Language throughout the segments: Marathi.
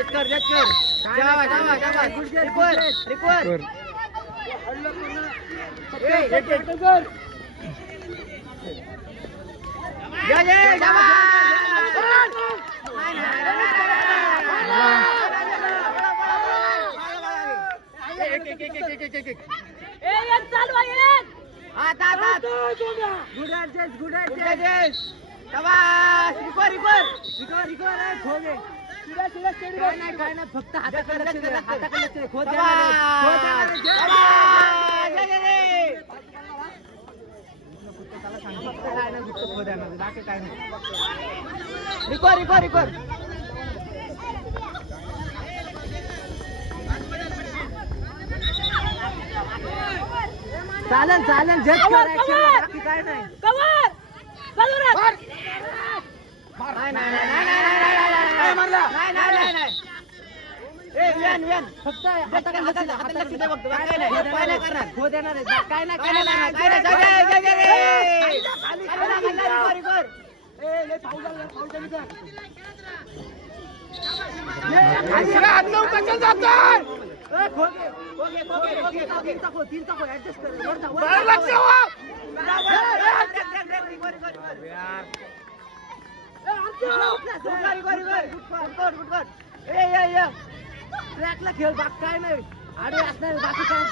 जज कर रिक्वर फक्त हाताकडे लक्ष दे खोद बाकी काय नाही रिक्वर चालेल जज कर बाकी काय नाही फक्त हाताकडे लक्ष दे बघतो काय नाही करणार खोद येणार आहे काय नाही ट्रॅकला खेळ बाग काय नाही आडे असणार बाकी काय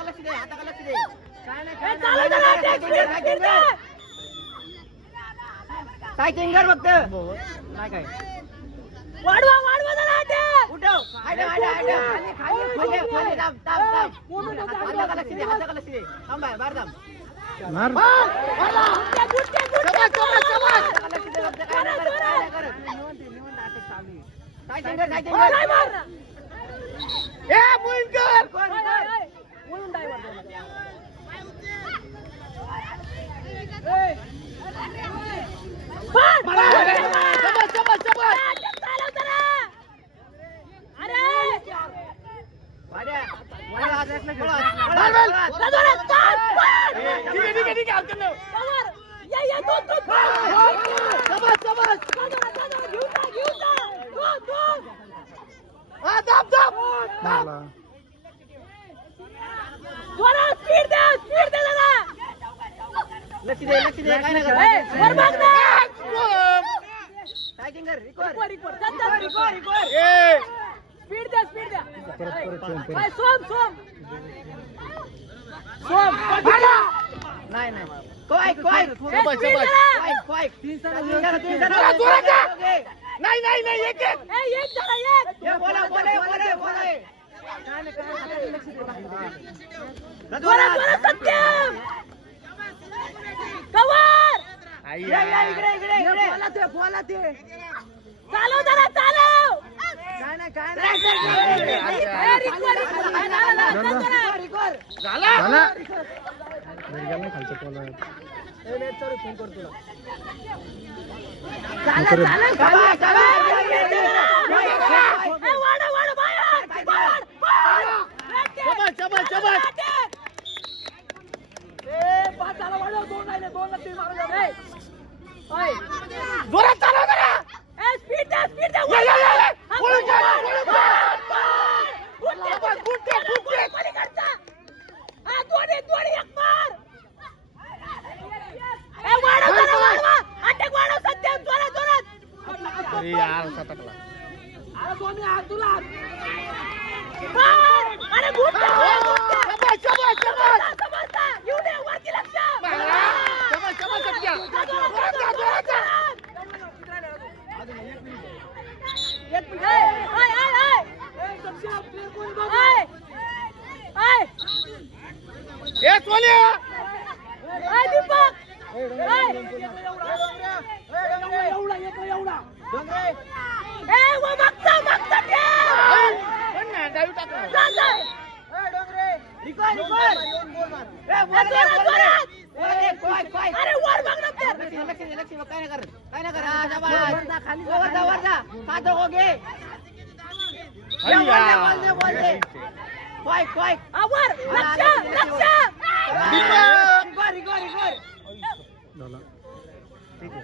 लक्ष दे हाताकडे लक्ष दे काय टिंगर बघत नाही काय वाढवा नाही नाही नाही एक एक एक झाला एक. हे बोला बोला बोला बोला जोरात जोरात सत्यम. कवर. इकडे इकडे इकडे बोला ते चालव जरा चालव. काय नाही काय ए, रिकवर, रिकवर. रिकॉर्ड झाला ए, वाढ, वाढ, बाहेर. बाहेर, बाहेर. शबाश शबाश शबाश जोरात चालव जरा ए, स्पीड द्या, स्पीड द्या. या, या, या, या. हा, वळून जा, बरोबर. वळून जा. बरोबर. Good take, good take. पलीकडचा. हा, दोन्ही, दोन्ही एक मार. ए, वाढव जरा, वाढवा. अटक वाढव सत्यम. जोरात, जोरात. अरे यार सटकला मार. अरे, गुड द्या, गुड द्या. शबाश शबाश शबाश समजता, समजता. येऊ दे, वरती लक्ष. शबाश शबाश सत्या जोरात जा जोरात जा ए सोनिया डावी टाकला अरे वर बघ नंतर. काय नाही करत काय नाही करत खाली वर जा साधं हो घे क्वाईक क्वाईक वर लक्ष लक्ष. रिकॉर्ड रिकॉर्ड झाला ठीक आहे